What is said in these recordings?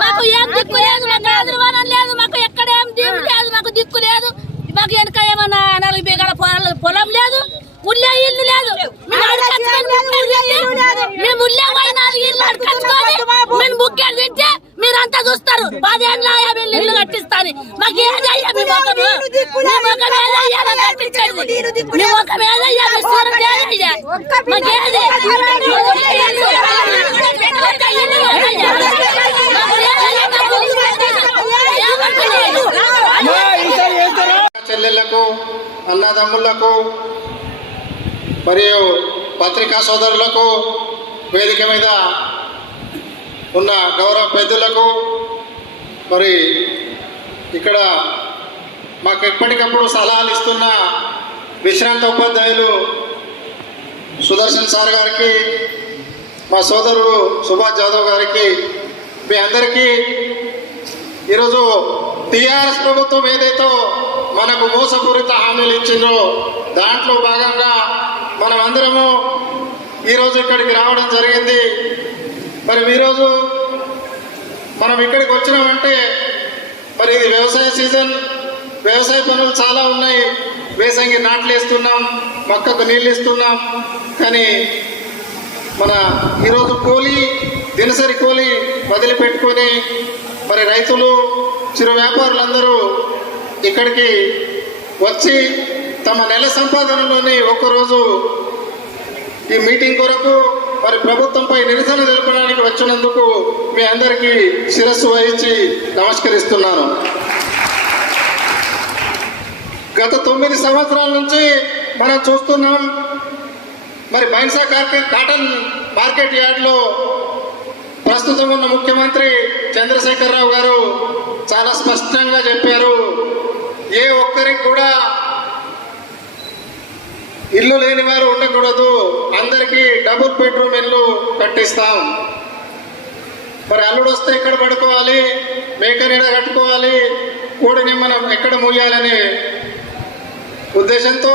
మాకు ఏం దిక్కు లేదు, మాకు ఆదరవనం లేదు, మాకు ఎక్కడ ఏం దీవు లేదు, మాకు దిక్కు లేదు. మాకు వెనక ఏమన్నా 4 బీగాల పొలం లేదు, ఉల్లే ఇల్లు లేదు. మేము ఉల్లే పోయినా ఇల్లు అడకచ్చుకొని మేము బుక్కేది తింటే మీరంతా చూస్తారు. 10 ఏళ్ళ 50 ఇల్లు కట్టిస్తాను. మాకు ఏది అయ్యా మీ మొక్క కట్టించండి, మీ మొక్క మీద మాకేది చెల్లెళ్లకు, అన్నదమ్ములకు మరియు పత్రికా సోదరులకు, వేదిక మీద ఉన్న గౌరవ పెద్దలకు, మరి ఇక్కడ మాకు ఎప్పటికప్పుడు సలహాలు ఇస్తున్న విశ్రాంత ఉపాధ్యాయులు సుదర్శన్ సార్ గారికి, మా సోదరుడు సుభాష్ జాదవ్ గారికి, మీ అందరికీ ఈరోజు టీఆర్ఎస్ ప్రభుత్వం ఏదైతే మనకు మోసపూరిత హామీలు ఇచ్చిందో దాంట్లో భాగంగా మనం అందరము ఈరోజు ఇక్కడికి రావడం జరిగింది. మరి ఈరోజు మనం ఇక్కడికి వచ్చినామంటే మరి ఇది వ్యవసాయ సీజన్, వ్యవసాయ పనులు చాలా ఉన్నాయి. వేసంగి నాట్లు వేస్తున్నాం, మొక్కకు నీళ్ళు ఇస్తున్నాం. కానీ మన ఈరోజు దినసరి కూలీ వదిలిపెట్టుకొని మరి రైతులు, చిరు వ్యాపారులందరూ ఇక్కడికి వచ్చి తమ నెల సంపాదనలోని ఒక్కరోజు ఈ మీటింగ్ కొరకు మరి ప్రభుత్వంపై నిరసన తెలపడానికి వచ్చినందుకు మీ అందరికీ శిరస్సు వహించి నమస్కరిస్తున్నాను. గత 9 సంవత్సరాల నుంచి మనం చూస్తున్నాం, మరి బైన్సా కాటన్ మార్కెట్ యార్డ్లో ప్రస్తుతం ఉన్న ముఖ్యమంత్రి చంద్రశేఖరరావు గారు చాలా స్పష్టంగా చెప్పారు, ఏ ఒక్కరికి కూడా ఇల్లు లేని వారు ఉండకూడదు, అందరికీ డబుల్ బెడ్రూమ్ ఇల్లు కట్టిస్తాం. మరి అల్లుడు వస్తే ఎక్కడ పడుకోవాలి, మేకనీడ కట్టుకోవాలి, కోడిని మనం ఎక్కడ మూయాలనే ఉద్దేశంతో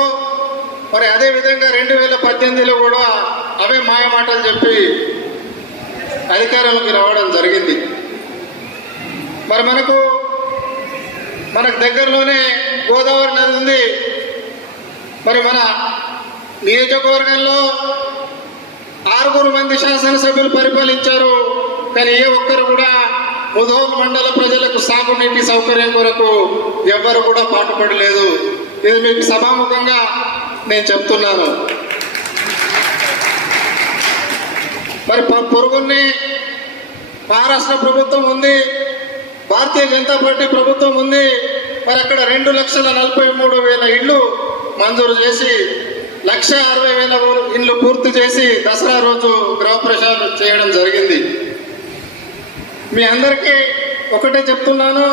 మరి అదేవిధంగా 2018లో కూడా అవే మాయమాటలు చెప్పి అధికారంలోకి రావడం జరిగింది. మరి మనకు దగ్గరలోనే గోదావరి నది ఉంది. మరి మన నియోజకవర్గంలో 6 మంది శాసనసభ్యులు పరిపాలించారు. కానీ ఏ ఒక్కరు కూడా ముధోల్ మండల ప్రజలకు సాగునీటి సౌకర్యం కొరకు ఎవ్వరు కూడా పాటుపడలేదు. ఇది మీకు సభాముఖంగా నేను చెప్తున్నాను. మరి పొరుగుని మహారాష్ట్ర ప్రభుత్వం ఉంది, భారతీయ జనతా పార్టీ ప్రభుత్వం ఉంది. మరి అక్కడ 2,43,000 ఇళ్ళు మంజూరు చేసి 1,60,000 ఇళ్ళు పూర్తి చేసి దసరా రోజు గృహప్రవేశాలు చేయడం జరిగింది. మీ అందరికీ ఒకటే చెప్తున్నాను,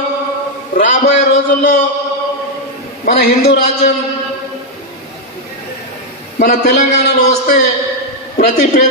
రాబోయే రోజుల్లో మన హిందూ రాజ్యం మన తెలంగాణలో వస్తే ప్రతి పేద